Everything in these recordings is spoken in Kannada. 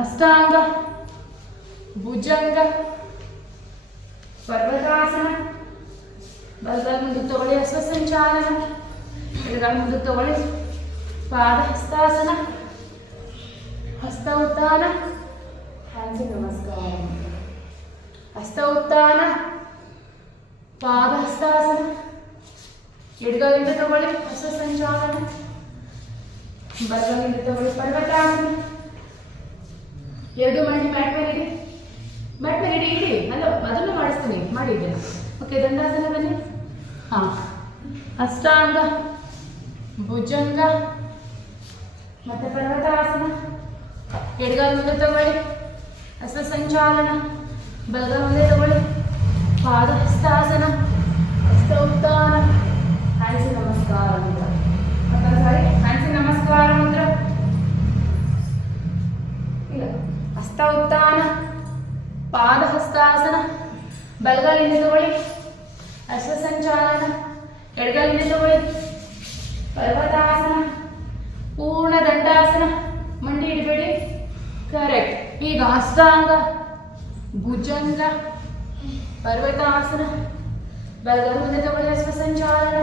ಅಷ್ಟಾಂಗ ಭುಜಂಗ ಪರ್ವತಾಸನ. ಬಲಗೈ ಮುಂದೆ ತಗೊಳ್ಳಿ, ಹಸ್ತ ಸಂಚಾಲನ. ಎಡಗೈ ಮುಂದೆ ತಗೊಳ್ಳಿ, ಪಾದ ಹಸ್ತಾಸನ. ಹಸ್ತ ಉತ್ಥಾನ, ಹ್ಯಾಂಡ್ಸ್ ನಮಸ್ಕಾರ. ಹಸ್ತ ಉತ್ಥಾನ, ಪಾದ ಹಸ್ತಾಸನ. ಎಡಗೈಯಿಂದ ತಗೊಳ್ಳಿ, ಹಸ್ತ ಸಂಚಾಲನ. ಬಲಗೈಯಿಂದ ತಗೊಳ್ಳಿ, ಪರ್ವತಾಸನ. ಎರಡು ಮಂಡಿ ಮ್ಯಾಟ್ ಮೇಲೆ ಇಡಿ, ಮ್ಯಾಟ್ ಮೇಲೆ ಇಡಿ, ಇಡಿ. ಅಲ್ಲ, ಅದನ್ನು ಮಾಡಿಸ್ತೀನಿ, ಮಾಡಿದ್ದೇನೆ. ಓಕೆ, ದಂಡಾಸನ ಬನ್ನಿ. ಹಾ, ಅಷ್ಟಾಂಗ ಭುಜಂಗ ಮತ್ತೆ ಪರ್ವತಾಸನ. ಎಡಗೈ ಮುಂದೆ ತಗೊಳ್ಳಿ, ಹಸ್ತ ಸಂಚಾಲನ. ಬಲಗೈ ಮುಂದೆ ತಗೊಳ್ಳಿ, ಪಾದ ಹಸ್ತಾಸನ. ಹಸ್ತ ಉತ್ಥಾನ, ಹ್ಯಾಂಡ್ಸ್ ನಮಸ್ಕಾರ ಮುದ್ರ. ಸಾರಿ, ಹ್ಯಾಂಡ್ಸ್ ನಮಸ್ಕಾರ ಮುದ್ರ. ಇಲ್ಲ, ಹಸ್ತ ಉತ್ಥಾನ, ಪಾದ ಹಸ್ತಾಸನ. ಬಲಗೈಯಿಂದ ತಗೊಳ್ಳಿ, ಹಸ್ತ ಸಂಚಾಲನ. ಎಡಗೈಯಿಂದ ತಗೊಳ್ಳಿ, ಪರ್ವತಾಸನ. ಪೂರ್ಣ ದಂಡಾಸನ, ಮಂಡಿ ಇಡಬೇಡಿ. ಕರೆಕ್ಟ್. ಈಗ ಅಷ್ಟಾಂಗ ಭುಜಂಗ ಪರ್ವತಾಸನ. ಬಲಗೈ ಮುಂದೆ ತಗೊಳ್ಳಿ, ಹಸ್ತ ಸಂಚಾಲನ.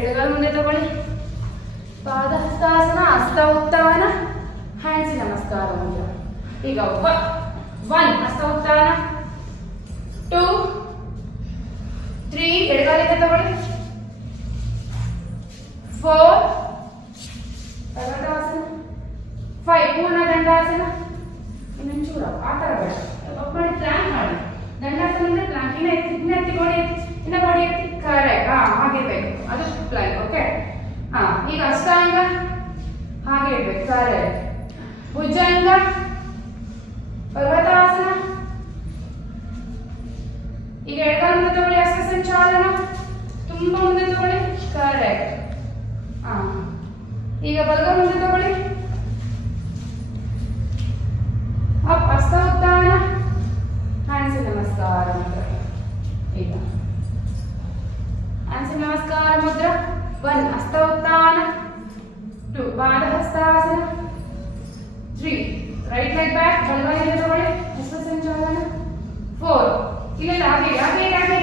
ಎಡಗೈ ಮುಂದೆ ತಗೊಳ್ಳಿ, ಪಾದ ಹಸ್ತಾಸನ. ಹಸ್ತ ಉತ್ಥಾನ, ಹ್ಯಾಂಡ್ಸ್ ನಮಸ್ಕಾರ ಮುದ್ರ. ಈಗ 1 ಹಸ್ತ ಉತ್ಥಾನ, 2 3 ಎಡಗೈಯಿಂದ ತಗೊಳ್ಳಿ, 4 ಪರ್ವತಾಸನ, 5 ಪೂರ್ಣ ದಂಡಾಸನ. ಇನ್ನೊಂಚೂರ ಆ ಥರ ಬೇಡ, ಮಾಡಿ ಪ್ಲಾನ್ ಮಾಡಿ. ದಂಡಾಸನ ಪ್ಲಾನ್. ಇನ್ನ ಎತ್ತಿ ಬಾಡಿ ಎತ್ತಿ, ಇನ್ನ ಬಾಡಿ ಎತ್ತಿ. ಕರೆಕ್ಟ್. ಹಾಗಿರ್ಬೇಕು, ಅದು ಪ್ಲಾನ್. ಓಕೆ. ಈಗ ಅಷ್ಟಾಂಗ ಹಾಗೆ ಇರ್ಬೇಕು. ಕರೆಕ್ಟ್. ಭುಜಂಗ ಪರ್ವತಾಸನ. ಈಗ ಎಡಗೈ ಮುಂದೆ ತಗೊಳ್ಳಿ, ಹಸ್ತ ಸಂಚಾಲನ. ತುಂಬಾ ಮುಂದೆ ತಗೊಳ್ಳಿ. ಕರೆಕ್ಟ್. ಈಗ ಬಲಗೈ ಮುಂದೆ ತಗೊಳ್ಳಿ, ಅಪ್, ಹಸ್ತ ಉತ್ಥಾನ, ಹ್ಯಾಂಡ್ಸ್ ನಮಸ್ಕಾರ ಮುದ್ರ. ಈಗ ಹ್ಯಾಂಡ್ಸ್ ನಮಸ್ಕಾರ ಮುದ್ರ. 1 ಹಸ್ತ ಉತ್ಥಾನ, 2 ಪಾದ ಹಸ್ತಾಸನ, 3 ರೈಟ್ ಲೆಗ್ ಬ್ಯಾಕ್. ಬಲಗೈಯಿಂದ ತಗೊಳ್ಳಿ, ಹಸ್ತ ಸಂಚಾಲನ. 4 ಇಲ್ಲ, ಹಾಗೆ ಎಡಗೈ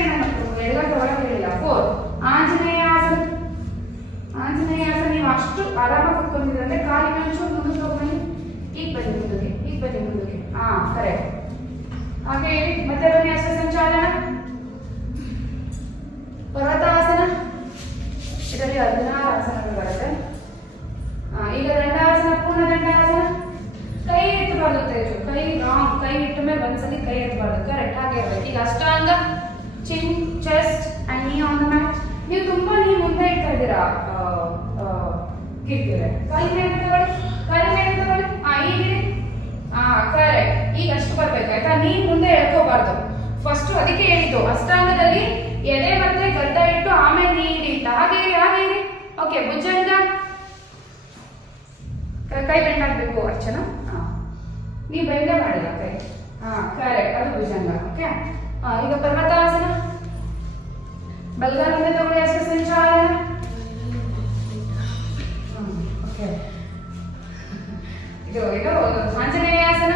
ತಗೊಳ್ಳೋಕೆ ಹೇಳಿಲ್ಲ. 4 ಆಂಜನೇಯಾಸನ. ಆಂಜನೇಯಾಸನ. ನೀವು ಅಷ್ಟು ಆರಾಮಾಗಿ ಕೂತ್ಕೊಂಡಿದ್ರೆ ಅಂದ್ರೆ ಕಾಲಿನ ಒಂಚೂರು ಮುಂದಕ್ಕೆ ಹೋಗ್ಬನ್ನಿ. ಈಗ ಬನ್ನಿ ಮುಂದಕ್ಕೆ, ಈಗ ಬನ್ನಿ ಮುಂದಕ್ಕೆ. ಕರೆಕ್ಟ್. ಹಾಗೆ ಹೇಳಿ. ಮತ್ತೆ ಬನ್ನಿ, ಹಸ್ತ ಸಂಚಾಲನ. ಪರ್ವತಾಸನ. ಇದರಲ್ಲಿ 16 ಆಸನಗಳು ಬರುತ್ತೆ. ಈಗ ದಂಡಾಸನ, ಪೂರ್ಣ ದಂಡಾಸನ. ಕೈ ಎತ್ತಬಾರ್ದು ತೇಜು, ಕೈ ರಾಂಗ್. ಕೈ ಇಟ್ಟ ಮೇಲೆ ಒಂದ್ಸಲಿ ಕೈ ಎತ್ತಬಾರ್ದು. ಕರೆಕ್ಟ್. ಹಾಗೆ ಇರಬೇಕು. ಈಗ ಅಷ್ಟಾಂಗ ಚಿನ್, ಚೆಸ್ಟ್ ಅಂಡ್ ನೀ ಆನ್ ದ ಮ್ಯಾಟ್. ನೀವು ತುಂಬಾ ಮುಂದೆ ಇಡ್ತಾ ಇದ್ದೀರಾ, ಕಿರ್ತಿದ್ರೆ ಕೈ ಮೇಲೆ ತಗೊಳ್ಳಿ, ಕೈ ಮೇಲೆ ತಗೊಳ್ಳಿ. ಈಗಿರಿ. ಕರೆಕ್ಟ್. ಈಗ ಅಷ್ಟು ಬರ್ಬೇಕು, ಆಯ್ತಾ? ನೀ ಮುಂದೆ ಎಳ್ಕೋಬಾರ್ದು. ಫಸ್ಟ್ ಅದಕ್ಕೆ ಹೇಳಿದ್ದು ಅಷ್ಟಾಂಗದಲ್ಲಿ ಎದೆ ಮತ್ತೆ ಗಡ್ಡ ಇಟ್ಟು ಆಮೇಲೆ ನೀ ಇಡಿ ಅಂತ. ಹಾಗೆ ಇರಿ. ಓಕೆ. ಭುಜಂಗ, ಕೈ ಬೆಂಡ್ ಆಗ್ಬೇಕು. ಅರ್ಚನಾ, ನೀ ಬೆಂಡೆ ಮಾಡಿಲ್ಲ ಕೈ. ಕರೆಕ್ಟ್. ಅದು ಭುಜಂಗ. ಓಕೆ. ಈಗ ಪರ್ವತಾಸನ. ಬಲಗೈ ಮುಂದೆ ತಗೊಳ್ಳಿ, ಹಸ್ತ ಸಂಚಾಲನ. ಓಕೆ. ಇದು ಆಂಜನೇಯಾಸನ.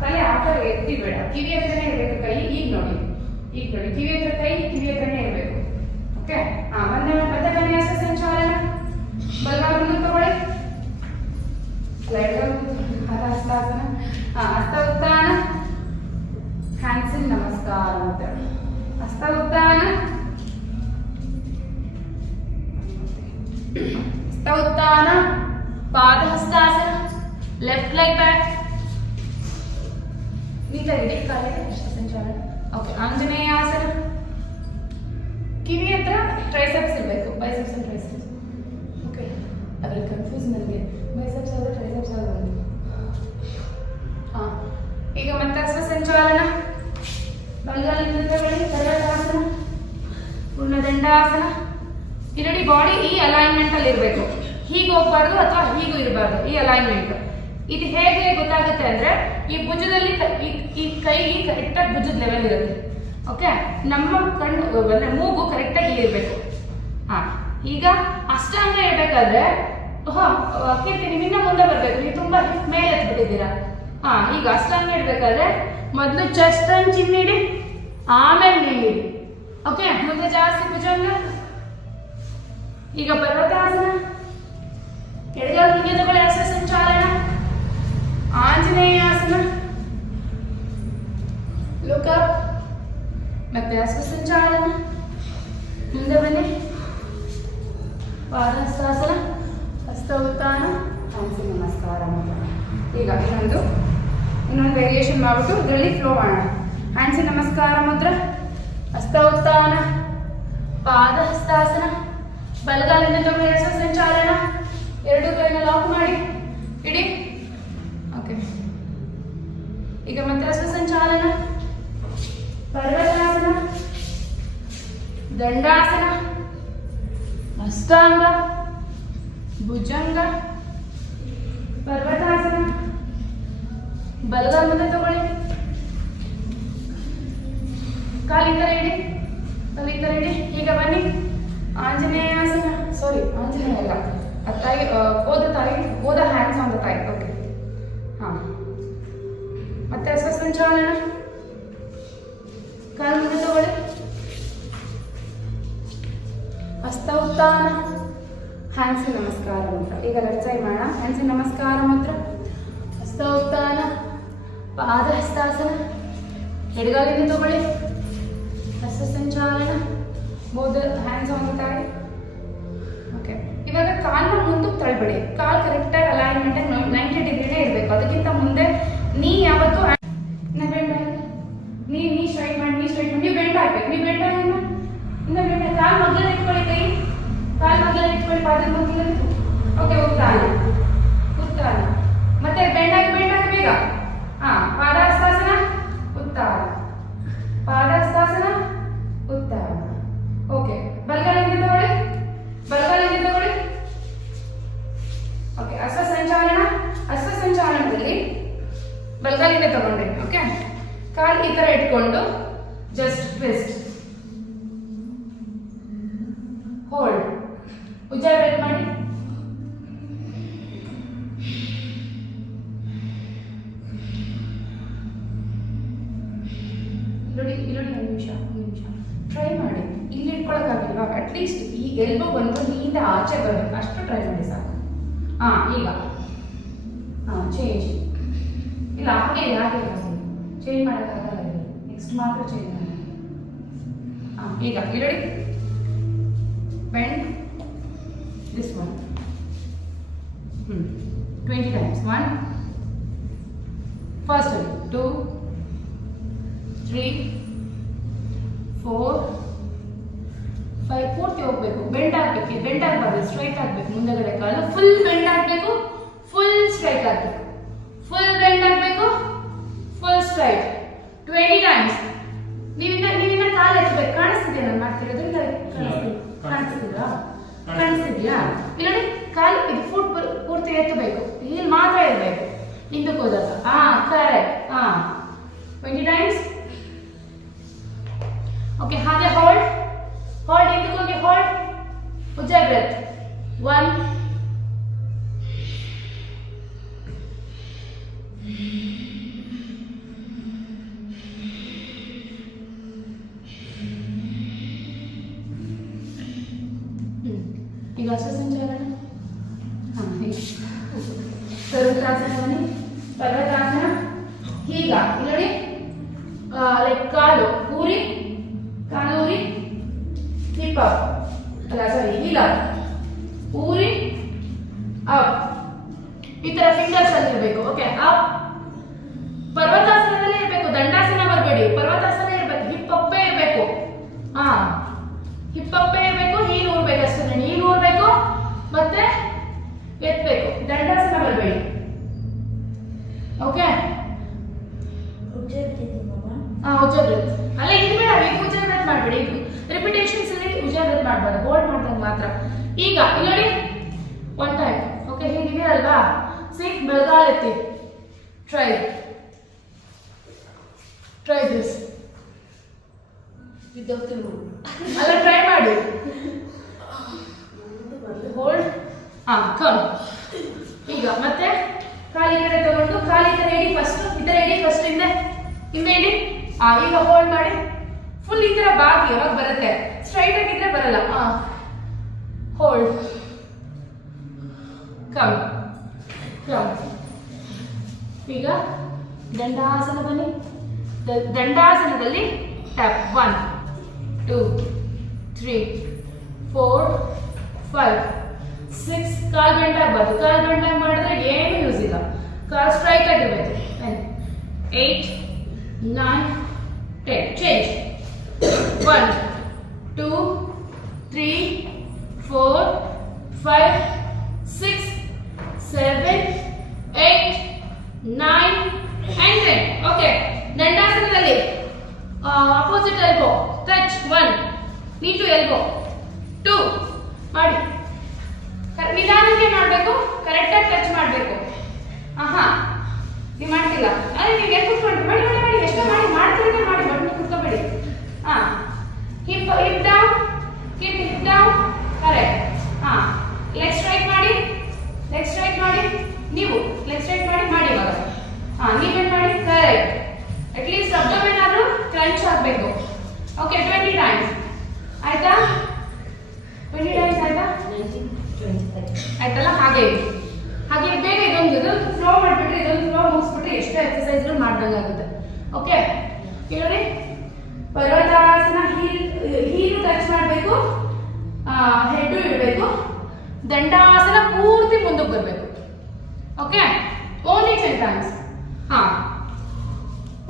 ತಲೆ ಆ ಥರ ಎತ್ತಿ ಬೇಡ, ಕಿವಿ ಹತ್ರನೇ ಇರಬೇಕು ಕೈ. ಈಗ ನೋಡಿ, ಕಿವಿ ಹತ್ರ ಕೈ, ಕಿವಿ ಹತ್ರನೇ ಇರಬೇಕು. ಓಕೆ. ಮತ್ತೆ ಬನ್ನಿ, ಹಸ್ತ ಸಂಚಾಲನ. ಬಲಗೈ ಮುಂದೆ ತಗೊಳ್ಳಿ, ಹಸ್ತಾಸನ. ಹಸ್ತ ಉತ್ಥಾನ, ಹ್ಯಾಂಡ್ಸ್ ನಮಸ್ಕಾರ ಮುದ್ರ. ಹಸ್ತ ಉತ್ಥಾನ, ಹಸ್ತ ಉತ್ಥಾನ, ಪಾದ ಹಸ್ತಾಸನ. Left leg back. ನೀಟಾಗಿದೆ ಕಾಲಿಗೆ. ಹಸ್ತ ಸಂಚಾಲನ. ಓಕೆ. ಆಂಜನೇಯಾಸನ. ಕಿವಿ ಹತ್ರ ಟ್ರೈಸೆಪ್ಸ್ ಇರಬೇಕು, ಬೈಸೆಪ್ಸ್ ಅಂಡ್ ಟ್ರೈಸೆಪ್ಸ್. ಓಕೆ. ಅದ್ರಲ್ಲಿ ಕನ್ಫ್ಯೂಸ್ ನನಗೆ. ಬೈಸೆಪ್ಸ್ ಆದ್ರೆ ಟ್ರೈಸೆಪ್ಸ್ ಆಗೋದು. ಈಗ ಮತ್ತೆ ಹಸ್ತ ಸಂಚಾಲನ. ಬಲಗೈಯಿಂದ ತಗೊಳ್ಳಿ, ಪರ್ವತಾಸನ. ಪೂರ್ಣ ದಂಡಾಸನ. ಇಲ್ಲಿ ಬಾಡಿ ಈ ಅಲೈನ್ಮೆಂಟ್ ಅಲ್ಲಿ ಇರಬೇಕು. ಹೀಗೆ ಹೋಗ್ಬಾರ್ದು ಅಥವಾ ಹೀಗೂ ಇರಬಾರ್ದು. ಈ ಅಲೈನ್ಮೆಂಟ್ ಇದು ಹೇಗೆ ಗೊತ್ತಾಗುತ್ತೆ ಅಂದ್ರೆ, ಈ ಭುಜದಲ್ಲಿ ಈ ಕೈಗೆ ಕರೆಕ್ಟಾಗಿ ಭುಜದ ಲೆವೆಲ್ ಇರುತ್ತೆ. ಓಕೆ. ನಮ್ಮ ಕಣ್ಣು ಅಂದ್ರೆ ಮೂಗು ಕರೆಕ್ಟಾಗಿ ಇಲ್ಲಿ ಇರಬೇಕು. ಈಗ ಅಷ್ಟಾಂಗ ಇರಬೇಕಾದ್ರೆ ಕೀರ್ತಿ ನೀವು ಇನ್ನ ಮುಂದೆ ಬರ್ಬೇಕು, ನೀವು ತುಂಬಾ ಮೇಲೆ ಎತ್ಬಿಟ್ಟಿದ್ದೀರಾ. ಈಗ ಅಷ್ಟಾಂಗ ಇಡ್ಬೇಕಾದ್ರೆ ಮೊದಲು ಚೆಸ್ಟ್ ಅನ್ನು ಚಿನ್ನಿಡಿ, ಆಮೇಲೆ ನೀಡಿ. ಓಕೆ, ಮುಂದೆ ಜಾಸ್ತಿ ಭುಜಂಗ. ಈಗ ಪರ್ವತಾಸನ, ಎಡಗಾಲ ಹಿಂಗೆ ತಗೊಳ್ಳಿ, ಹಸ್ತ ಸಂಚಾಲನ, ಆಂಜನೇಯಾಸನ, ಲುಕ್ ಅಪ್, ಮತ್ತೆ ಹಸ್ತ ಸಂಚಾಲನ, ಮುಂದೆ ಬನ್ನಿ, ಪಾದಹಸ್ತಾಸನ, ಹಸ್ತ ಉತ್ಥಾನ, ಹಂಸ ನಮಸ್ಕಾರ. ಈಗ ಇನ್ನೊಂದು ವೇರಿಯೇಷನ್ ಮಾಡ್ಬಿಟ್ಟು ಇದರಲ್ಲಿ ಫ್ಲೋ ಮಾಡೋಣ. ಹ್ಯಾಂಡ್ಸಿ ನಮಸ್ಕಾರ ಮುದ್ರ, ಹಸ್ತ ಉತ್ಥಾನ, ಪಾದಹಸ್ತಾಸನ, ಬಲಗಾಲಿಂದ ತಗೊಳ್ಳಿ, ಹಸ್ತ ಸಂಚಾಲನ, ಎರಡು ಕೈನ ಲಾಕ್ ಮಾಡಿ ಇಡಿ. ಓಕೆ, ಈಗ ಮತ್ತೆ ಹಸ್ತ ಸಂಚಾಲನ, ಪರ್ವತಾಸನ, ದಂಡಾಸನ, ಅಷ್ಟಾಂಗ, ಭುಜಂಗ, ಪರ್ವತಾಸನ, ಬಲಗಾಲ ಮುಂದೆ ತಗೊಳ್ಳಿ, ಕಾಲಿಂದ ಇಡಿ, ಕಾಲಿಂದ ಇಡಿ. ಈಗ ಬನ್ನಿ ಆಂಜನೇಯಾಸನ, ಸಾರಿ ಆಂಜನೇಯ ಅಲ್ಲ, ತಾಯಿ ಬೋಧ ಹ್ಯಾಂಡ್ಸ್ ಆನ್ ದ ತಾಯಿ. ಓಕೆ, ಮತ್ತೆ ಹಸ್ತ ಸಂಚಾಲನ, ಕಾಲು ಮುಂದೆ ತಗೊಳ್ಳಿ, ಹಸ್ತ ಉತ್ಥಾನ, ಹ್ಯಾಂಡ್ಸಿ ನಮಸ್ಕಾರ ಮುದ್ರ. ಈಗ ಲೆಫ್ಟ್ ಸೈಡ್ ಮಾಡೋಣ. ಹ್ಯಾಂಡ್ಸಿ ನಮಸ್ಕಾರ ಮುದ್ರ, ಹಸ್ತ ಉತ್ಥಾನ, ಪಾದಹಸ್ತಾಸನ, ಎಡಗಾಲಿಂದ ತಗೊಳ್ಳಿ, ಹಸ್ತ ಸಂಚಾಲನ, ಬೋಧ ಹ್ಯಾಂಡ್ಸ್ ಆನ್ ದ ತಾಯಿ. ಓಕೆ, ಇವಾಗ ಕಾಲನ್ನ ಮುಂದಕ್ಕೆ ತಳ್ಬಿಡಿ. ಕಾಲು ಕರೆಕ್ಟಾಗಿ ಅಲೈನ್ಮೆಂಟ್ 90 ಡಿಗ್ರಿನೇ ಇರಬೇಕು. ಅದಕ್ಕಿಂತ ಮುಂದೆ ನೀ ಯಾವತ್ತು ನೀ ಸ್ಟ್ರೈಟ್ ಮಾಡಿ, ನೀವು ಬೆಂಡ್ ಹಾಕ್ಬೇಕು. ನೀವು ಬೆಂಡ್ ಆಗಿ ಇನ್ನು ಬೆಂಡ್, ಕಾಲು ಮಗ್ಲಲ್ಲಿ ಇಟ್ಕೊಳ್ಳಿ, ಕೈ ಕಾಲು ಮಗ್ಲಲ್ಲಿ ಇಟ್ಕೊಳ್ಳಿ, ಪಾದದ ಮಗ್ಲಲ್ಲಿ. ಓಕೆ, ಉತ್ಥಾನ, ಉತ್ಥಾನ, ಮತ್ತೆ ಬೆಂಡ್ ಆಗಿ ಬೇಗ. ಪಾದಹಸ್ತಾಸನ, ಉತ್ಥಾನ, ಪಾದಹಸ್ತಾಸನ, ಉತ್ಥಾನ. ಓಕೆ, ಬಲಗಾಲಿಂದ ತಗೊಳ್ಳಿ, ಬಲಗಾಲಿಂದ ತಗೊಳ್ಳಿ. ಓಕೆ, ಹಸ್ತ ಸಂಚಾಲನ, ಹಸ್ತ ಸಂಚಾಲನದಲ್ಲಿ ಬಲಗಾಲಿಂದ ತಗೊಂಡ್ರಿ. ಓಕೆ, ಕಾಲು ಈ ತರ ಇಟ್ಕೊಂಡು ಜಸ್ಟ್ ಟ್ವಿಸ್ಟ್, ಹೋಲ್ಡ್, ಉಜ್ಜಾ ಬ್ರೇಕ್ ಮಾಡಿ. ಒಂದು ನಿಮಿಷ ಟ್ರೈ ಮಾಡಿ. ಇಲ್ಲಿ ಇಟ್ಕೊಳಕ್ಕಾಗಿಲ್ವಾ? ಅಟ್ಲೀಸ್ಟ್ ಈ ಎಲ್ಬೋ ಬಂದು ನೀಯಿಂದ ಆಚೆ ಬರಬೇಕು, ಅಷ್ಟು ಟ್ರೈ ಮಾಡಿ ಸಾಕು. ಈಗ ಚೇಂಜ್ ಇಲ್ಲ, ಹಾಗೆ ಚೇಂಜ್ ಮಾಡೋಕ್ಕಾಗಲ್ಲ. ನೆಕ್ಸ್ಟ್ ಮಾತ್ರ ಚೇಂಜ್ ಮಾಡಿ. ಈಗ ಇಲ್ಲಿ bend this one 20 times. 1, first 2, 3, 4, 5. ಪೂರ್ತಿ ಹೋಗ್ಬೇಕು, ಬೆಂಡ್ ಆಗ್ಬೇಕು. ಬೆಂಡ್ ಆಗಬಾರ್ದು, ಸ್ಟ್ರೈಟ್ ಆಗ್ಬೇಕು. ಮುಂದಗಡೆ ಕಾಲು ಫುಲ್ ಬೆಂಡ್ ಆಗ್ಬೇಕು, ಫುಲ್ ಸ್ಟ್ರೈಟ್ ಆಗ್ಬೇಕು. ಫುಲ್ ಬೆಂಡ್ ಆಗ್ಬೇಕು, ಫುಲ್ ಸ್ಟ್ರೈಟ್. 20 times. ನೀವಿನ್ನ ಕಾಲು ಎತ್ತಬೇಕು. ಕಾಣಿಸ್ತಿದ್ಯಾ ನಾನು ಮಾಡ್ತಿರೋದು? ಕಾಣಿಸ್ತಿದ್ಯಾ? ಇಲ್ಲಿ ನೋಡಿ, ಕಾಲು ಇದು ಫುಟ್ ಪೂರ್ತಿ ಎತ್ತಬೇಕು. ಇಲ್ಲಿ ಮಾತ್ರ ಇರಬೇಕು, ಹಿಂದಕ್ಕೆ ಹೋದಾಗ. ಕರೆಕ್ಟ್. 20 times. ಓಕೆ, ಹಾಗೆ ಹೋಲ್ಡ್, ಹಿಂದಕ್ಕೆ ಹೋಗಿ ಹೋಲ್ಡ್, ಉಜ್ಜಾ ಬ್ರೆತ್. 1, 2. ಈಗ ಹಸ್ತ ಸಂಚಾಲನ. ಪರ್ವತಾಸನ ಬನ್ನಿ, ಪರ್ವತಾಸನ. ಈಗ ಇಲ್ಲಿ ನೋಡಿ, ಲೈಕ್ ಕಾಲು ಊರಿ, ಹಿಪ್ ಅಪ್, ಅಲ್ಲ ಸಾರಿ, ಹೀಲ್ ಅಪ್, ಊರಿ ಅಪ್. ಈ ತರ ಫಿಂಗರ್ಸ್ ಅಲ್ಲಿ ಇರಬೇಕು. Okay, up. ಪರ್ವತಾಸನದಲ್ಲೇ ಇರಬೇಕು, ದಂಡಾಸನ ಬರಬೇಡಿ. ಪರ್ವತಾಸನ ಇರಬೇಕು, ಹಿಪ್ ಅಪ್ಪೇ ಇರಬೇಕು. ಹಿಪ್ ಅಪ್ಪೇ ಇರಬೇಕು, ಹೀಲ್ ಊರ್ಬೇಕು ಅಷ್ಟೇ. ಹೀಲ್ ಊರ್ಬೇಕು ಮತ್ತೆ ಎತ್ತಬೇಕು. ದಂಡಾಸನ ಬರಬೇಡಿ. ಓಕೆ, ಉಜ್ಜಾ ಬ್ರೆತ್. ಅಲ್ಲ, ಇದು ಬೇಡ, ಉಜ್ಜಾ ಬ್ರೆತ್ ಮಾಡಬೇಡಿ. ರಿಪಿಟೇಷನ್ಸ್ ಅಲ್ಲಿ ಉಜ್ಜಾ ಬ್ರೆತ್ ಮಾಡಬಾರ್ದು, ಹೋಲ್ಡ್ ಮಾಡಿದಾಗ ಮಾತ್ರ. ಈಗ ಇಲ್ಲಿ ನೋಡಿ, 1 time. ಓಕೆ, ಹೀಗಿದೆಯಲ್ವಾ? ಸಿಟ್, ಬೆಳಗಾಲ ಎತ್ತಿ. ಟ್ರೈ ದಿಸ್ ಅಲ್ಲ, ಟ್ರೈ ಮಾಡಿ. Hold, come. ಈಗ ಮತ್ತೆ ಕಾಲಿ ಕಡೆ ತಗೊಂಡು ಕಾಲಿ ಈ ತರ ಇಡಿ ಫಸ್ಟ್, ಈ ತರ ಇಡಿ ಫಸ್ಟ್, ಹಿಂದೆ ಇಡಿ. ಈಗ ಹೋಲ್ಡ್ ಮಾಡಿ ಫುಲ್ ಈ ತರ ಬಾಗಿ ಯಾವಾಗ ಬರುತ್ತೆ, ಸ್ಟ್ರೈಟ್ ಆಗಿದ್ರೆ ಬರಲ್ಲ. Hold, come come. ಈಗ ದಂಡಾಸನ ಬನ್ನಿ. ದಂಡಾಸನದಲ್ಲಿ ಟ್ಯಾಪ್ 1 2 3 4 5 6. ಕಾಲ್ ಬೆಂಡ್ ಆಗಬಾರ್ದು. ಕಾಲ್ ಬೆಂಡ್ ಆಗಿ ಮಾಡಿದ್ರೆ ಏನು ಯೂಸ್ ಇಲ್ಲ. ಕಾಲ್ ಸ್ಟ್ರೈಟ್ ಆಗಿರ್ಬೇಕು. 8 9 10. ಚೇಂಜ್. 1 2 3 4 5 6 7 8 9 and 10. ಓಕೆ. ದಂಡಾಸನದಲ್ಲಿ opposite elbow touch. 1 knee to elbow 2 ಮಾಡಿ. ನಿಧಾನಕ್ಕೆ ಮಾಡಬೇಕು, ಕರೆಕ್ಟಾಗಿ ಟಚ್ ಮಾಡಬೇಕು. ನೀವು ಮಾಡ್ತಿಲ್ಲ ಅದೇ ನೀವು ಎಲ್ಲಿ ಕುತ್ಕೊಂಡು ಮಾಡಿ ಮಾಡಿ ಮಾಡಿ ಎಷ್ಟು ಮಾಡಿ ಮಾಡ್ತಿದ್ರೆ ಮಾಡಿ ಮಾಡಿ ಕುತ್ಕೋಬೇಡಿ. Hip hip down, keep hip down. Correct. Leg straight ಮಾಡಿ, ಲೆಗ್ ಸ್ಟ್ರೈಟ್ ಮಾಡಿ. ನೀವು ಲೆಗ್ ಸ್ಟ್ರೈಟ್ ಮಾಡಿ ಮಾಡಿ ಇವಾಗ. ನೀವೇನು ಮಾಡಿ. ಕರೆಕ್ಟ್. ಅಟ್ಲೀಸ್ಟ್ ಅಬ್ಡೋಮೆನ್ ಆದ್ರೂ ಕ್ರಂಚ್ ಆಗಬೇಕು. ಓಕೆ. 20 ಟೈಮ್ಸ್ ಆಯ್ತಾ? 20 ಟೈಮ್ಸ್ ಆಯ್ತಾ? ಆಯ್ತಲ್ಲ? ಹಾಗೆ ಹಾಗೆ ಬೇಗ ಇದೊಂದು ಫ್ಲೋ ಮಾಡಿಬಿಟ್ರೆ, ಇದೊಂದು ಫ್ಲೋ ಮುಗಿಸ್ಬಿಟ್ರೆ ಎಷ್ಟು ಎಕ್ಸಸೈಸ್ಗಳು ಮಾಡ್ದಂಗೆ ಆಗುತ್ತೆ. ಓಕೆ. ಈಗ ನೋಡಿ, ಪರ್ವತಾಸನ ಹೀಲು ಟಚ್ ಮಾಡಬೇಕು, ಹೆಡ್ಡು ಇಡಬೇಕು. ದಂಡಾಸನ ಪೂರ್ತಿ ಮುಂದಕ್ಕೆ ಬರಬೇಕು. ಓಕೆ. Only 10 times.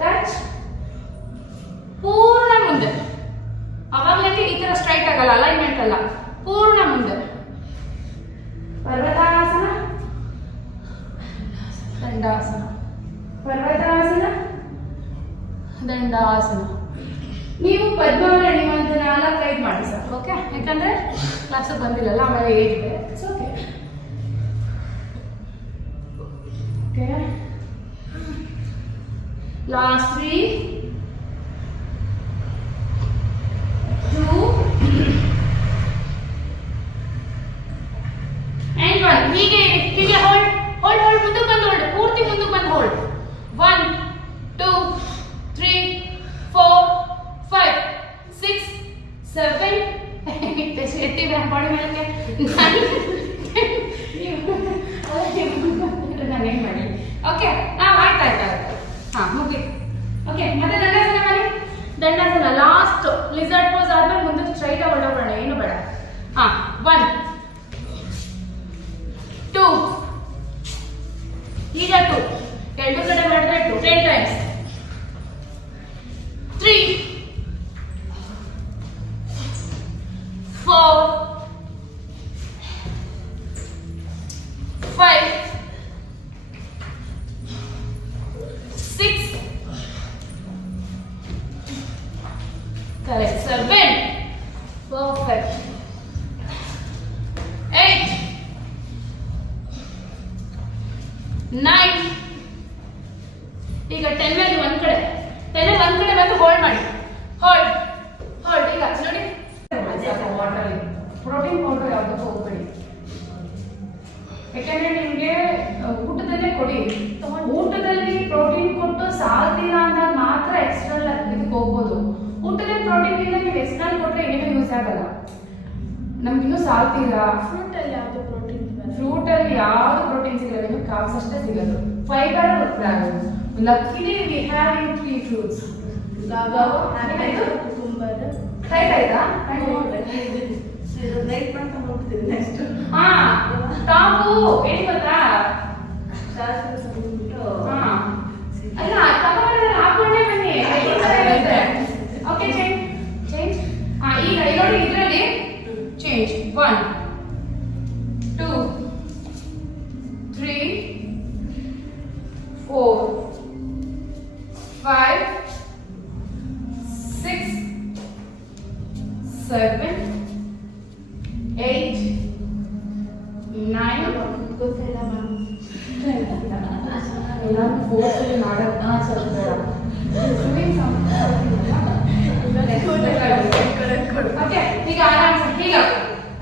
ಟಚ್ ಪೂರ್ಣ ಮುಂದೆ. ಅವಾಗಲೇ ಈ ತರ ಸ್ಟ್ರೈಟ್ ಆಗಲ್ಲ, ಅಲೈನ್ಮೆಂಟ್ ಅಲ್ಲ, ಪೂರ್ಣ ಮುಂದೆ. ಪರ್ವತಾಸನ, ದಂಡಾಸನ, ಪರ್ವತಾಸನ, ದಂಡಾಸನ. ನೀವು ಪದ್ಮಾವಳಿ ಅಂತ 4-5 ಮಾಡಿ ಸರ್. ಓಕೆ. ಯಾಕಂದ್ರೆ ಕ್ಲಾಸಿಗೆ ಬಂದಿಲ್ಲಲ್ಲ, ಆಮೇಲೆ ಏಜ್ ಇದೆ. It's okay. Okay. Last 3 2 and 1. ಹೀಗೆ ಹೀಗೆ ಹೋಲ್ಡ್ ಹೋಲ್ಡ್ ಹೋಲ್ಡ್. ಮುಂದಕ್ಕೆ ಬಂದು ಹೋಲ್ಡ್, ಪೂರ್ತಿ ಮುಂದಕ್ಕೆ ಬಂದು ಹೋಲ್ಡ್. 1 2 3 4 5 6 7 8 ಬಾಡಿ ಮೇಲೆ ನಾನೇನು ಮಾಡಿ. ಓಕೆ. ಆಯ್ತಾಯ್ತು. ಮುಗಿ. ಓಕೆ. ಮತ್ತೆ ದಂಡಾಸನ ಮಾಡಿ. ದಂಡಾಸನ ಲಾಸ್ಟ್ ಲಿಸರ್ಟ್ ಪೋಸ್ ಆದ್ಮೇಲೆ ಮುಂದಕ್ಕೆ ಸ್ಟ್ರೈಟ್ ಆಗಿ ಹೊರಡೋಣ, ಏನು ಬೇಡ. 1 2 ಈಗ 2 ಎರಡು ಕಡೆ ಮಾಡಿದ್ರೆ 2 10 ಟೈಮ್ಸ್. 3 4 5 6 correct 7 perfect 8 9 ಈಗ 10 ಮೇಲೆ ಒಂದ್ ಕಡೆ ಬಂದು ಹೋಲ್ಡ್ ಮಾಡಿ. Hold hold. ಈಗ ನೋಡಿ, ವಾಟರ್ ಪ್ರೋಟೀನ್ ಪೌಡರ್ ಯಾವುದಕ್ಕೂ ಹೋಗ್ಬೇಡಿ. ಯಾಕಂದ್ರೆ ನಿಮ್ಗೆ ಊಟದಲ್ಲೇ ಕೊಡಿ. ಊಟದಲ್ಲಿ ಪ್ರೋಟೀನ್ ಕೊಟ್ಟು ಸಾಲ್ತಿಲ್ಲ ಅಂದಾಗ ಮಾತ್ರ ಎಕ್ಸ್ಟ್ರಾ ಇದಕ್ಕೆ ಹೋಗ್ಬೋದು. ಊಟದಲ್ಲಿ ಪ್ರೋಟೀನ್ ಇಲ್ಲ, ನೀವು ಎಕ್ಸ್ಟ್ರಾ ಕೊಟ್ಟರೆ ಏನೂ ಯೂಸ್ ಆಗಲ್ಲ. ನಮ್ಗಿನ್ನೂ ಸಾಲ್ತಿಲ್ಲ. ಫ್ರೂಟಲ್ಲಿ ಯಾವುದು ಪ್ರೋಟೀನ್ ಸಿಗಲ್ಲ, ನಿಮಗೆ ಕಾರ್ಬ್ಸ್ ಅಷ್ಟೇ ಸಿಗೋದು. Fibre luckily we have in 3 fruits. Right ಆಯ್ತಾ? ಟಾಪು ಏನ್ ಗೊತ್ತಾ? ಅಲ್ಲ, ಹಾಕೊಂಡೇ ಬನ್ನಿ. ಓಕೆ. ಚೇಂಜ್. ಈಗ ನೋಡಿ, ಇದರಲ್ಲಿ ಚೇಂಜ್. 1 2 3 4 5 6 7 8 9 ಗೊತ್ತಿಲ್ಲ ಮ್ಯಾಮ್. ಎಲ್ಲ ಫೋರ್ಸಲ್ಲಿ ಮಾಡೋದನ್ನ ಸ್ವಲ್ಪ ಬೇಡ. ಓಕೆ. ಈಗ ಆರಾಮ್ಸೆ ಈಗ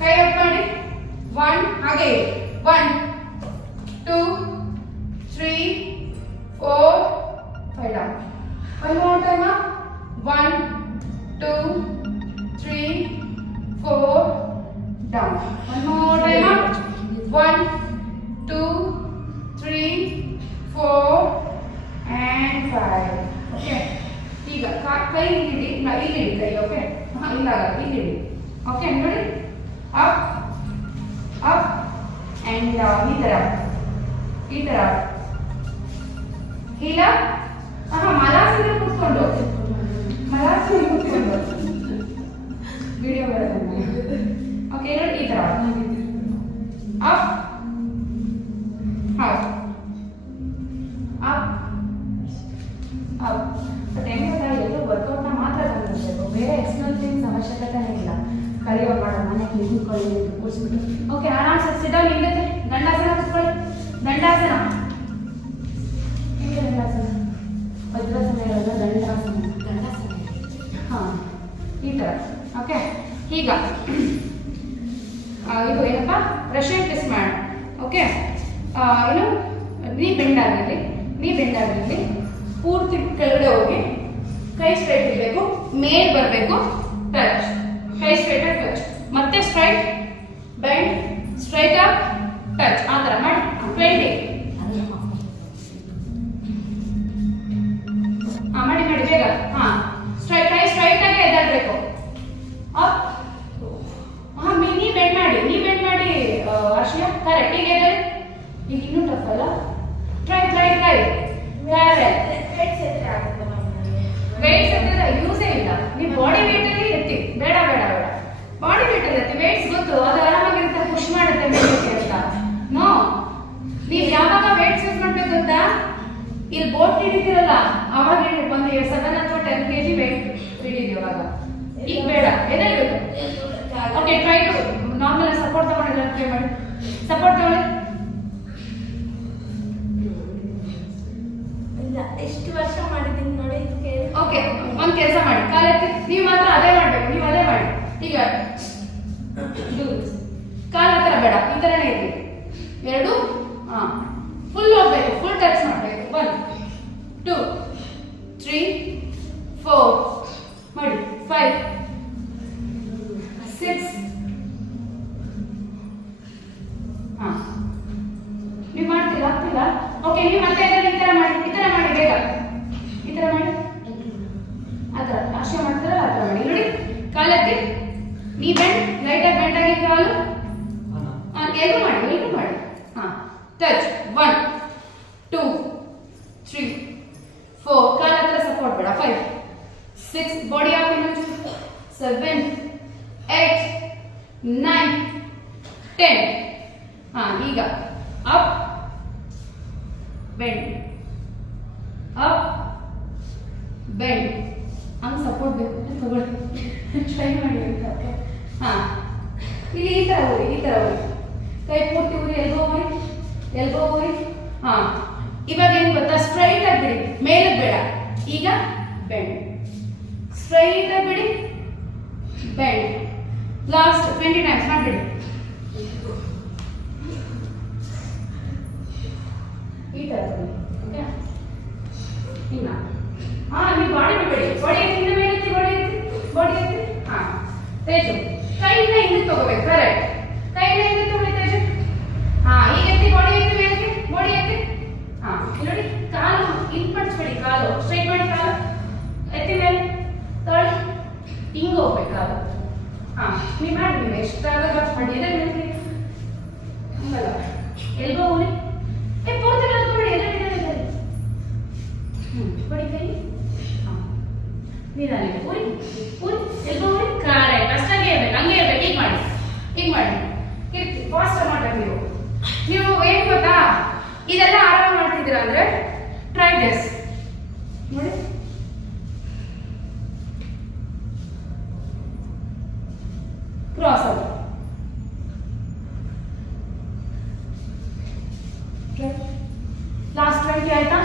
ಕೈ ಅಪ್ ಮಾಡಿ. 1 ಹಾಗೆ 1 2 3 4 5 down. One more time up. 1 2 3 4 down. One more time up. 1 2 3 4 and 5. Okay. ಈಗ ಕೈ ಇಲ್ಲಿ ಇಲ್ಲಿ ಕೈ. ಓಕೆ, ಇಲ್ಲ ಇಲ್ಲಿ. ಓಕೆ, ನೋಡಿ. ಅಪ್ ಅಪ್ and ಈ ತರ ಹೀಲ. ಮಲಾಸನ ಕೂತ್ಕೊಂಡು ವಿಡಿಯೋ ಬರುತ್ತೆ. ಓಕೆ, ನೋಡಿ ಈ ತರ up up up up. But ಹೆಂಗೆ ಗೊತ್ತಾ, ಎಲ್ಲೂ ವರ್ಕೌಟ್ನ ಮಾತ್ರ ಬಂದಿರಬೇಕು, ಬೇರೆ ಎಕ್ಸ್ಟರ್ನಲ್ ಥಿಂಗ್ಸ್ ಅವಶ್ಯಕತೆನೇ ಇಲ್ಲ. ಕಲಿಯೋ ಮಾಡೋ ಮನೆಗೆ ಕೂತ್ಕೊಳ್ಳಿ ಕೂರಿಸ್ಬಿಟ್ಟು. ಓಕೆ, ಆರಾಮ್ ಸಿಟ್ ಡೌನ್. ಹಿಂಗತ್ತೆ ದಂಡಾಸನ ಕೂತ್ಕೊಳ್ಳಿ. ದಂಡಾಸನ ಹೆಂಗೆ? ದಂಡಾಸನ ವಜ್ರಾಸನ ಇರೋದು ದಂಡಾಸನ. ಹಾಂ, ಈ ಥರ. ಓಕೆ, ಈಗ ಇದು ಏನಪ್ಪ, ರಷ್ಯನ್ ಟ್ವಿಸ್ಟ್ ಮಾಡೋಣ. ಓಕೆ, ಏನು ನೀ ಬೆಂಡ್ ಆಗಿರಲಿ, ಪೂರ್ತಿ ಕೆಳಗಡೆ ಹೋಗಿ ಕೈ ಸ್ಟ್ರೈಟ್ ಇರಬೇಕು, ಮೇಲ್ ಬರಬೇಕು, ಟಚ್. ಕೈ ಸ್ಟ್ರೈಟ್ ಆಗಿ ಟಚ್, ಮತ್ತೆ straight bend, straight up touch. ಆ ಥರ ಮಾಡಿ 20. ಮಾಡಿ ಬೇಗ. ಸ್ಟ್ರೈಟ್, ಕೈ ಸ್ಟ್ರೈಟ್ ಆಗಿ ಎದ್ದಾಡಬೇಕು. ಅಪ್. ನೀ ಬೆಂಡ್ ಮಾಡಿ ಅರ್ಷಿಯಾ. ಕರೆಕ್ಟ್. ಈಗ ಇನ್ನೂ ಟಫ್ ಅಲ್ಲ. ಟ್ರೈ ವೇಟ್ಸ್ ಎತ್ತಿದ್ರೆ ಯೂಸೇ ಇಲ್ಲ. ನೀವು ಬಾಡಿ ವೇಟ್ ಅಲ್ಲಿ ಎತ್ತಿ. ಬೇಡ ಬಾಡಿ ವೇಟ್ ಅಲ್ಲಿ ಎತ್ತಿ. ವೇಟ್ಸ್ ಗೊತ್ತು, ಅದು ಆರಾಮಾಗಿರುತ್ತೆ, ಪುಷ್ ಮಾಡುತ್ತೆ ಮೇಲಕ್ಕೆ ಅಂತ. ನೋ, ನೀವು ಯಾವಾಗ ವೇಟ್ಸ್ ಯೂಸ್ ಮಾಡ್ಬೇಕು ಅಂತ ಇಲ್ಲಿ ಬೋಟ್ ಹಿಡಿತೀರಲ್ಲ, ಅವಾಗ ಒಂದು 7 ಅಥವಾ 10 kg ವೇಟ್ ಹಿಡಿದೀವಿ ಅವಾಗ. ಈಗ ಬೇಡ, ಎದ್ದೇಳಬೇಕು. Okay, try to normal support ತಗೊಂಡಿಲ್ಲ. ಟ್ರೈ ಮಾಡಿ, ಸಪೋರ್ಟ್ ತಗೊಳ್ಳಿ. ಎಷ್ಟು ವರ್ಷ ಮಾಡಿದ್ದೀನಿ ನೋಡಿ. ಓಕೆ, ಒಂದು ಕೆಲಸ ಮಾಡಿ, ಕಾಲೆತ್ತಿ. ನೀವು ಮಾತ್ರ ಅದೇ ಮಾಡಬೇಕು, ನೀವು ಅದೇ ಮಾಡಿ. ಈಗ ಕಾಲ ಹತ್ರ ಬೇಡ, ಈ ಥರನೇ ಇರಲಿ. 2 ಫುಲ್ ಹೋಗ್ಬೇಕು, ಫುಲ್ ಟಚ್ ಮಾಡಬೇಕು. 1 2 3 4 ಮಾಡಿ. 5 6. ನೀವು ಮಾಡ್ತೀರಾ? ಆಗ್ತಿಲ್ಲ? ಓಕೆ, ನೀವು ಮತ್ತೆ ಈ ಥರ ಮಾಡಿ ಬೇಗ. ಈ ಥರ ಮಾಡಿ, ಆ ಥರ ಅಷ್ಟೇ ಮಾಡ್ತೀರಾ? ಆ ಥರ ಮಾಡಿ. ನೋಡಿ, ಕಾಲಕ್ಕೆ ನೀ ಬೆಂಡ್, ಲೈಟಾಗಿ ಬೆಂಡ್ ಆಗಿ ಕಾಲು ಎಲ್ರು ಮಾಡಿ. ಟಚ್. 1 2 3 4. ಕಾಲ ಹತ್ರ ಸಪೋರ್ಟ್ ಬೇಡ. 5 6. ಬಾಡಿ ಆಫ್ ಇನ್ನೊಂದು 7 8 9 10. ಈಗ ಅಪ್ ಬೆಂಡ್, ಅಪ್ ಬೆಂಡ್. ಹಂಗೆ ಸಪೋರ್ಟ್ ಬೇಕು ತಗೊಳ್ಳಿ, ಟ್ರೈ ಮಾಡಿ. ಓಕೆ, ಇಲ್ಲಿ ಈ ಥರ ಹೋಗಿ, ಕೈ ಪೂರ್ತಿ ಊರಿ, ಎಲ್ಬೋ ಊರಿ. ಇವಾಗ ಏನು ಗೊತ್ತಾ, ಸ್ಟ್ರೈಟ್ ಆಗಿ ಬಿಡಿ, ಮೇಲೆ ಬೇಡ. ಈಗ ಬೆಂಡ್, ಸ್ಟ್ರೈಟ್ ಆಗಿ ಬಿಡಿ, ಬೆಂಡ್. ಲಾಸ್ಟ್ 20 ಟೈಮ್ಸ್ ಮಾಡಿಬಿಡಿ. ಈ ಥರ ಓಕೆ. ಇನ್ನ ನೀವು ಬಾಡಿ ಬಿಡಬೇಡಿ, ಬಾಡಿ ಎತ್ತಿ, ಮೇಲೆ ಎತ್ತಿ, ಬಾಡಿ ಎತ್ತಿ. ತೇಜು ಕೈನ ಹಿಂದೆ ತಗೋಬೇಕು. ಕರೆಕ್ಟ್, ಕೈನ ಹಿಂದೆ ತಗೊಳ್ಳಿ ತೇಜು. ಈಗ ಎತ್ತಿ, ಬಾಡಿ ಎತ್ತಿ, ಮೇಲಕ್ಕೆ ಬಾಡಿ ಎತ್ತಿ. ನೋಡಿ, ಕಾಲು ಹಿಂದೆ ಪಡಿಸ್ಬೇಡಿ, ಕಾಲು ಸ್ಟ್ರೈಟ್ ಮಾಡಿ, ಕಾಲು ಎತ್ತಿ ಮೇಲೆ ತೊಳಿ, ಹಿಂಗೆ ಹೋಗ್ಬೇಕು ಕಾಲು. ನೀವು ಮಾಡಿ, ನೀವು ಎಷ್ಟಾಗಲ್ಲ ಮಾಡಿ. ಎಲ್ಲಿ ನಿಲ್ಸಿ, ಹಂಗಲ್ಲ. ಎಲ್ಬೋ ಊರಿ, ಪೂರ್ತಿ ಕಲ್ತ್ಕೊಬೇಡಿ. ಬಡಿ ಕೈ ನೀರಲ್ಲಿ ಊರಿ, ಎಲ್ಬೋ ಊರಿ. ಕರೆಕ್ಟ್, ಅಷ್ಟಾಗಿ ಇರ್ಬೇಕು, ಹಂಗೆ ಇರ್ಬೇಕು. ಈಗ ಮಾಡಿ ಫಾಸ್ಟ್ ಮಾಡಿ. ನೀವು ಏನು ಗೊತ್ತಾ, ಇದೆಲ್ಲ ಆರಾಮ ಮಾಡ್ತಿದ್ದೀರಾ ಅಂದ್ರೆ ಟ್ರೈ ದಿಸ್. ನೋಡಿ, ಕ್ರಾಸ್ ಆಗಿ ಲಾಸ್ಟ್ 20 ಆಯ್ತಾ?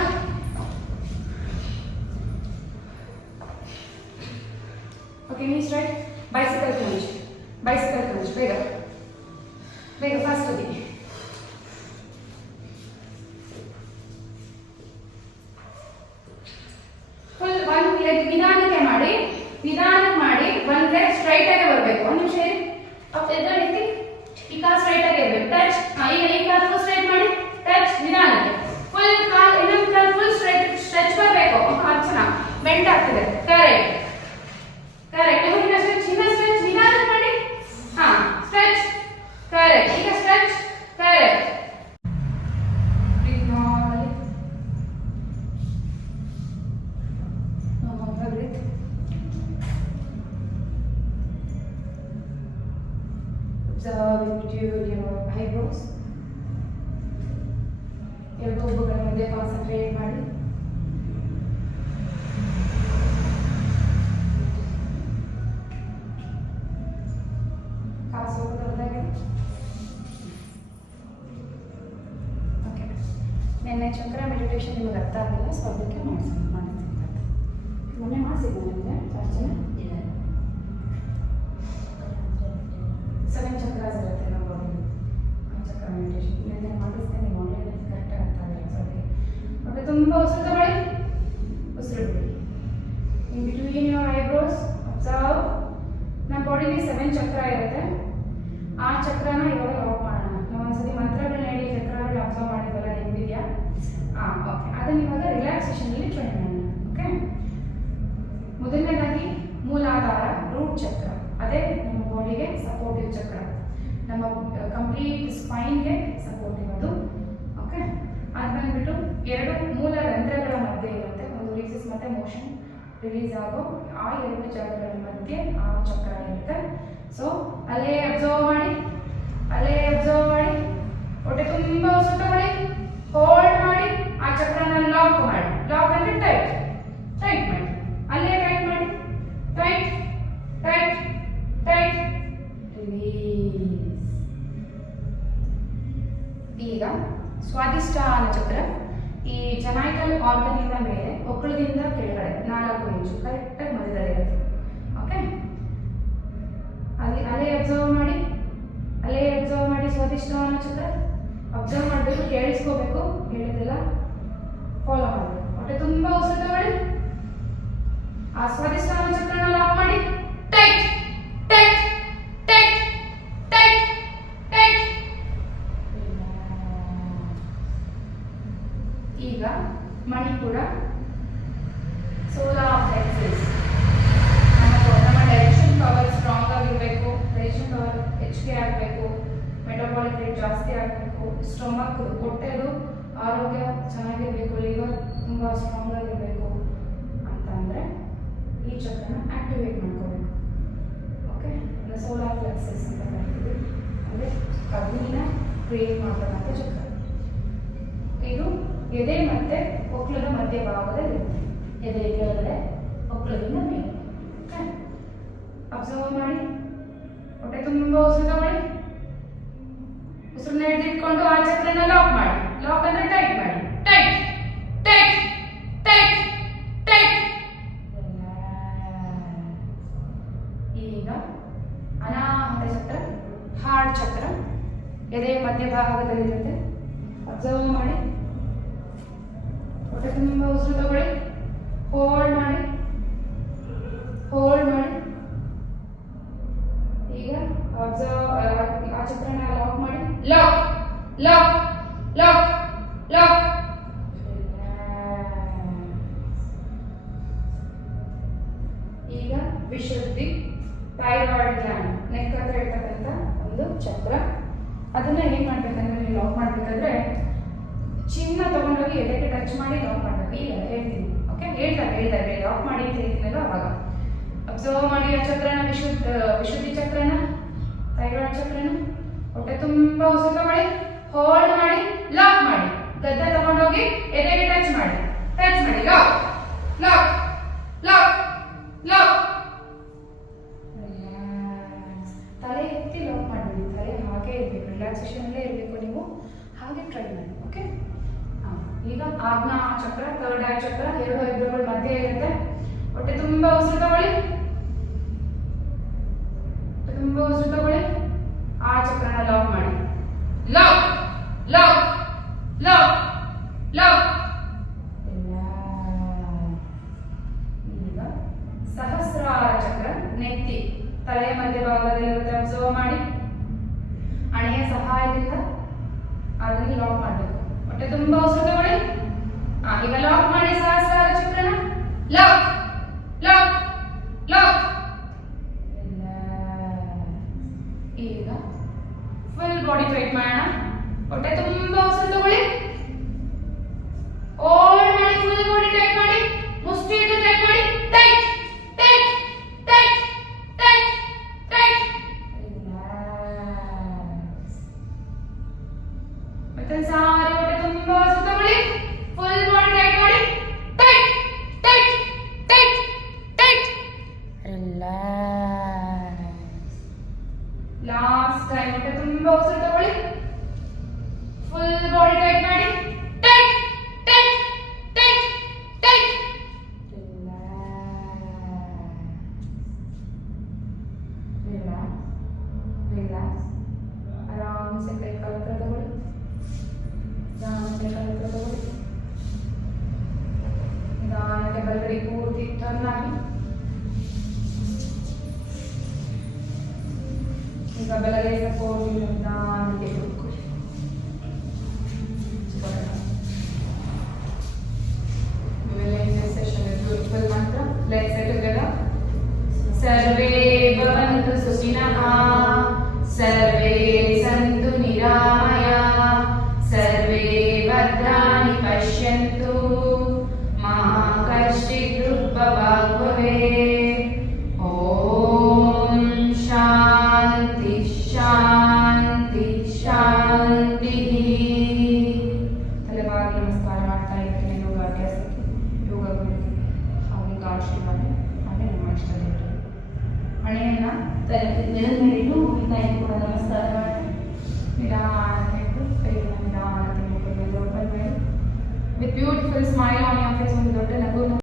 ಓಕೆ, ನೀ ಸ್ಟ್ರೈಟ್. ಬೈಸಿಕಲ್ ಕ್ರಂಚ್, ಬೇಗ ಫಾಸ್ಟ್ ಆಗಿ. ಎರಡು ಹುಬ್ಬುಗಳ ಮಧ್ಯೆ ಕಾನ್ಸಂಟ್ರೇಟ್ ಮಾಡಿ. ಕಾಸು ದೊಡ್ಡದಾಗಿದೆ. ಓಕೆ, ನಿನ್ನೆ ಚಕ್ರ ಮೆಡಿಟೇಷನ್ ನಿಮಗೆ ಅರ್ಥ ಆಗಿಲ್ಲ, ಸೊ ಅದಕ್ಕೆ ಮಾಡಿಸ್ತೀನಿ. ಮೊನ್ನೆ ಮಾಡಿಸಿದ್ದೆ ನನಗೆ ಚರ್ಚೆನ 7 ಚಕ್ರಾಸ್ ಇರುತ್ತೆ ನಮ್ಮ ಬಾಡಿಲಿ. ಚಕ್ರ ಮೆಡಿಟೇಷನ್ ನಿನ್ನೆ ಮಾಡಿಸ್ತೇನೆ, ನೀವು ಆನ್ಲೈನಲ್ಲಿ ಕರೆಕ್ಟಾಗಿ ಅರ್ಥ ಆಗಿಲ್ಲ. ಸೊ ಅದಕ್ಕೆ ಮತ್ತೆ ತುಂಬ ಉಸಿರು ತಗೊಳ್ಳಿ, ಉಸಿರು ಬಿಡಿ. In between your eyebrows observe. ನಮ್ಮ ಬಾಡಿಲಿ 7 ಚಕ್ರ ಇರುತ್ತೆ. ಆ ಚಕ್ರನ ಇವಾಗ ಲಾಕ್ ಮಾಡೋಣ. ನಾವು ಒಂದ್ಸತಿ ಮಂತ್ರಗಳನ್ನ ಹೇಳಿ ಚಕ್ರಗಳನ್ನ ಅಬ್ಸರ್ವ್ ಮಾಡಿದ್ವಲ್ಲ, ನೆನಪಿದೆಯಾ? ಓಕೆ, ಅದನ್ನ ಇವಾಗ ರಿಲ್ಯಾಕ್ಸೇಷನಲ್ಲಿ ಟ್ರೈ ಮಾಡೋಣ. ಓಕೆ, ಮೊದಲನೇದಾಗಿ ಮೂಲಾಧಾರ ರೂಟ್ ಚಕ್ರ, ಅದೇ ನಮ್ಮ ಬಾಡಿಗೆ ಸಪೋರ್ಟಿವ್ ಚಕ್ರ, ನಮ್ಮ ಕಂಪ್ಲೀಟ್ ಸ್ಪೈನ್ಗೆ ಸಪೋರ್ಟಿವ್ ಅದು. ಓಕೆ, ಅದು ಬಂದ್ಬಿಟ್ಟು 2 ಮೂಲ ರಂಧ್ರಗಳ ಮಧ್ಯೆ ಇರುತ್ತೆ. ಒಂದು ರಿಲೀಸಸ್ ಮತ್ತೆ ಮೋಷನ್ ರಿಲೀಸ್ ಆಗೋ ಆ 2 ಜಾಗಗಳ ಮಧ್ಯೆ ಆ ಚಕ್ರ ಇರುತ್ತೆ. ಸೊ ಅಲ್ಲೇ ಅಬ್ಸರ್ವ್ ಮಾಡಿ, ಅಲ್ಲೇ ಅಬ್ಸರ್ವ್ ಮಾಡಿ. ಹೊಟ್ಟೆ ತುಂಬ ಉಸಿರು ತಗೊಳ್ಳಿ, ಹೋಲ್ಡ್ ಮಾಡಿ, ಆ ಚಕ್ರನ ಲಾಕ್ ಮಾಡಿ. ಲಾಕ್ ಅಂದ್ರೆ ಟೈಟ್, ಟೈಟ್ ಮಾಡಿ. ಅಲ್ಲೇ ಟೈಟ್ ಮಾಡಿ, ಟೈಟ್ ಟೈಟ್ ಟೈಟ್, ರಿಲೀಸ್. ಈಗ ಸ್ವಾದಿಷ್ಠಾನ ಚಕ್ರ ಈ ಜೆನೈಟಲ್ ಆರ್ಗನ್ ಇಂದ ಮೇಲೆ, ಒಕ್ಕಳದಿಂದ ಕೆಳಗಡೆ 4 ಇಂಚು ಕರೆಕ್ಟಾಗಿ ಮಧ್ಯದಲ್ಲಿರುತ್ತೆ. ಓಕೆ, ಅಲ್ಲೇ ಅಬ್ಸರ್ವ್ ಮಾಡಿ, ಅಲ್ಲೇ ಅಬ್ಸರ್ವ್ ಮಾಡಿ. ಸ್ವಾದಿಷ್ಠಾನ ಚಕ್ರ ಅಬ್ಸರ್ವ್ ಮಾಡಬೇಕು, ಕೇಳಿಸ್ಕೋಬೇಕು, ಹೇಳಿದೆಲ್ಲ ಫಾಲೋ ಮಾಡಬೇಕು. ಹೊಟ್ಟೆ ತುಂಬ ಉಸಿರು ತಗೊಳ್ಳಿ, ಆ ಸ್ವಾದಿಷ್ಠಾನ ಚಕ್ರನ ಲಾಕ್ ಮಾಡಿ. Tight tight tight tight tight. ಈಗ ಮಣಿಪುರ ಸೋಲಾರ್ ಪ್ಲೆಕ್ಸಸ್. ನಮ್ಮ ಡೈರೆಕ್ಷನ್ ಪವರ್ ಸ್ಟ್ರಾಂಗ್ ಆಗಿರಬೇಕು, ಡೈರೆಕ್ಷನ್ ಪವರ್ ಹೆಚ್ಚಿಗೆ ಆಗಬೇಕು, ಮೆಟಬಾಲಿಕ್ ರೇಟ್ ಜಾಸ್ತಿ ಆಗಬೇಕು, ಸ್ಟೊಮಕ್ ಹೊಟ್ಟೆದು ಆರೋಗ್ಯ ಚೆನ್ನಾಗಿರಬೇಕು, ಲಿವರ್ ತುಂಬ ಸ್ಟ್ರಾಂಗ್ ಆಗಿರಬೇಕು ಅಂತಂದರೆ ಈ ಚಕ್ರನ ಆಕ್ಟಿವೇಟ್ ಮಾಡ್ಕೋಬೇಕು. ಓಕೆ, ಸೋಲಾರ್ ಪ್ಲೆಕ್ಸಸ್ ಅಂತ ಕರಿತೀವಿ, ಅಂದರೆ ಅಗ್ನಿನ ಕ್ರಿಯೇಟ್ ಮಾಡ್ತಕ್ಕಂಥ ಚಕ್ರ. ಇದು ಎದೆ ಮತ್ತೆ ಒಕ್ಲದ ಮಧ್ಯಭಾಗದಲ್ಲಿ ಇರುತ್ತೆ. ಎದೆ ಕೆಳಗಡೆ, ಒಕ್ಲದಿಂದ ಮೇಲೆ. ಓಕೆ, ಅಬ್ಸರ್ವ್ ಮಾಡಿ. ಹೊಟ್ಟೆ ತುಂಬ ಉಸಿರು ತಗೊಳ್ಳಿ, ಉಸಿರನ್ನ ಹಿಡಿದಿಟ್ಕೊಂಡು ಆ ಚಕ್ರನ ಲಾಕ್ ಮಾಡಿ. ಲಾಕ್ ಅಂದ್ರೆ ಟೈಟ್ ಮಾಡಿ. Tight tight tight tight. ಈಗ ಅನಾಹತ ಚಕ್ರ, ಹಾರ್ಟ್ ಚಕ್ರ ಎದೆ ಮಧ್ಯಭಾಗದಲ್ಲಿರುತ್ತೆ. ಅಬ್ಸರ್ವ್ ಮಾಡಿ. ಹೊಟ್ಟೆ ತುಂಬ ಉಸಿರು ತಗೊಳ್ಳಿ, ಹೋಲ್ಡ್ ಮಾಡಿ, ಹೋಲ್ಡ್ ಮಾಡಿ. ಈಗ ಅಬ್ಸರ್ವ್, ಆ ಚಕ್ರನ ಲಾಕ್ ಮಾಡಿ. Lock lock lock lock. ಈಗ ವಿಶುದ್ಧಿ ಥೈರಾಯ್ಡ್ ಗ್ಲ್ಯಾಂಡ್, ನೆಕ್ ಹತ್ರ ಇರ್ತಕ್ಕಂಥ ಒಂದು ಚಕ್ರ. ಅದನ್ನ ಏನ್ ಮಾಡ್ಬೇಕಂದ್ರೆ, ನೀವು ಲಾಕ್ ಮಾಡ್ಬೇಕಾದ್ರೆ ಚಿನ್ನ ತಗೊಂಡೋಗಿ ಎದೆಗೆ ಟಚ್ ಮಾಡಿ ಲಾಕ್ ಮಾಡ್ಬೇಕು. ಈಗ ಹೇಳ್ತೀನಿ. ಓಕೆ, ಹೇಳ್ತಾರೆ ಲಾಕ್ ಮಾಡಿ ಅಂತ ಹೇಳ್ತೀನಲ್ಲ ಅವಾಗ ಅಬ್ಸರ್ವ್ ಮಾಡಿ ಆ ಚಕ್ರನ, ವಿಶುದ್ಧಿ ಚಕ್ರನ, ಥೈರಾಯ್ಡ್ ಚಕ್ರನ. ಹೊಟ್ಟೆ ತುಂಬ ಉಸಿರು ತಗೊಳ್ಳಿ, ಹೋಲ್ಡ್ ಮಾಡಿ, ಲಾಕ್ ಮಾಡಿ. ಗದ್ದೆ ತಗೊಂಡೋಗಿ ಎದೆಗೆ ಟಚ್ ಮಾಡಿ, ಟಚ್ ಮಾಡಿ. Lock lock lock lock. ತಲೆ ಎತ್ತಿ ಲಾಕ್ ಮಾಡಬೇಡಿ, ತಲೆ ಹಾಗೆ ಇರಬೇಕು, ರಿಲ್ಯಾಕ್ಸೇಷನ್ ಅಲ್ಲೇ ಇರಬೇಕು. ನೀವು ಹಾಗೆ ಟ್ರೈ ಮಾಡಿ. ಓಕೆ, ಈಗ ಆಜ್ಞಾ ಚಕ್ರ, ಥರ್ಡ್ ಐ ಚಕ್ರ, 2 ಐಬ್ರೋಗಳ ಮಧ್ಯೆ ಇರುತ್ತೆ. ಹೊಟ್ಟೆ ತುಂಬ ಉಸಿರು ತಗೊಳ್ಳಿ, ತುಂಬ ಉಸಿರು ತಗೊಳ್ಳಿ, ಆ ಚಕ್ರನ ಲಾಕ್ ಮಾಡಿ. Lock lock lock lock. ಈಗ ಸಹಸ್ರಾರ ಚಕ್ರ, ನೆತ್ತಿ ತಲೆಯ ಮಧ್ಯಭಾಗದಲ್ಲಿರುತ್ತೆ. ಅಬ್ಸರ್ವ್ ಮಾಡಿ. ಹಣೆಯ ಸಹಾಯದಿಂದ ಅದನ್ನು ಲಾಕ್ ಮಾಡಬೇಕು. ಹೊಟ್ಟೆ ತುಂಬ ಉಸಿರು ತಗೊಳ್ಳಿ. ಈಗ ಲಾಕ್ ಮಾಡಿ ಸಹಸ್ರಾರ ಚಕ್ರನ. Lock lock lock. ಈಗ ಫುಲ್ ಬಾಡಿ ಟೈಟ್ ಮಾಡೋಣ. ಹೊಟ್ಟೆ ತುಂಬ ಉಸಿರು ತಗೊಳ್ಳಿ, ಹೋಲ್ಡ್ ಮಾಡಿ, ಫುಲ್ ಬಾಡಿ ಟೈಟ್ ಮಾಡಿ, ಮುಷ್ಟಿ ಹಿಡಿದು ಟೈಟ್ ಮಾಡಿ. Tight tight tight tight tight. ಮತ್ತೆ ಸಾರಿ ಹೊಟ್ಟೆ ತುಂಬ ಉಸಿರು ಚೆನ್ನಾಗಿ. ಈಗ ಬಲಗೈ ಸಪೋರ್ಟ್ ನಿಧಾನಕ್ಕೆ ಕೂತ್ಕೊಳ್ಳಿ. We will end this session with beautiful mantra. Let's say together. सर्वे भवन्तु सुखिनः, सर्वे सन्तु निरामयाः, सर्वे भद्राणि पश्यन्तु, मा कश्चित् दुःखभाग् भवेत्. ॐ शान्ति शान्ति शान्तिः. ತಲೆಬಾಗಿ ನಮಸ್ಕಾರ ಮಾಡ್ತಾ ಇದ್ದೀನಿ ಯೋಗಾಭ್ಯಾಸಕ್ಕೆ. ಯೋಗ ಗುರುಗೆ ಹಾಗೆ ಕಾಶಿವಾಣಿ ಹಾಗೆ ನಮ್ಮ ಇಷ್ಟದೇವರು ಹಣೆಯನ್ನು ನೆಲದ ಮೇಲಿಟ್ಟು ತಾಯಿಗೆ ಕೂಡ ನಮಸ್ಕಾರ ಮಾಡಿ ನಿಧಾನಕ್ಕೆ ಇಟ್ಟು ಕೈಯನ್ನು ನಿಧಾನಕ್ಕೆ ಮುಖದ ಮೇಲೆ ಓಪನ್ ಮಾಡಿ. With beautiful smile on your face ಒಂದು ದೊಡ್ಡ ನಗು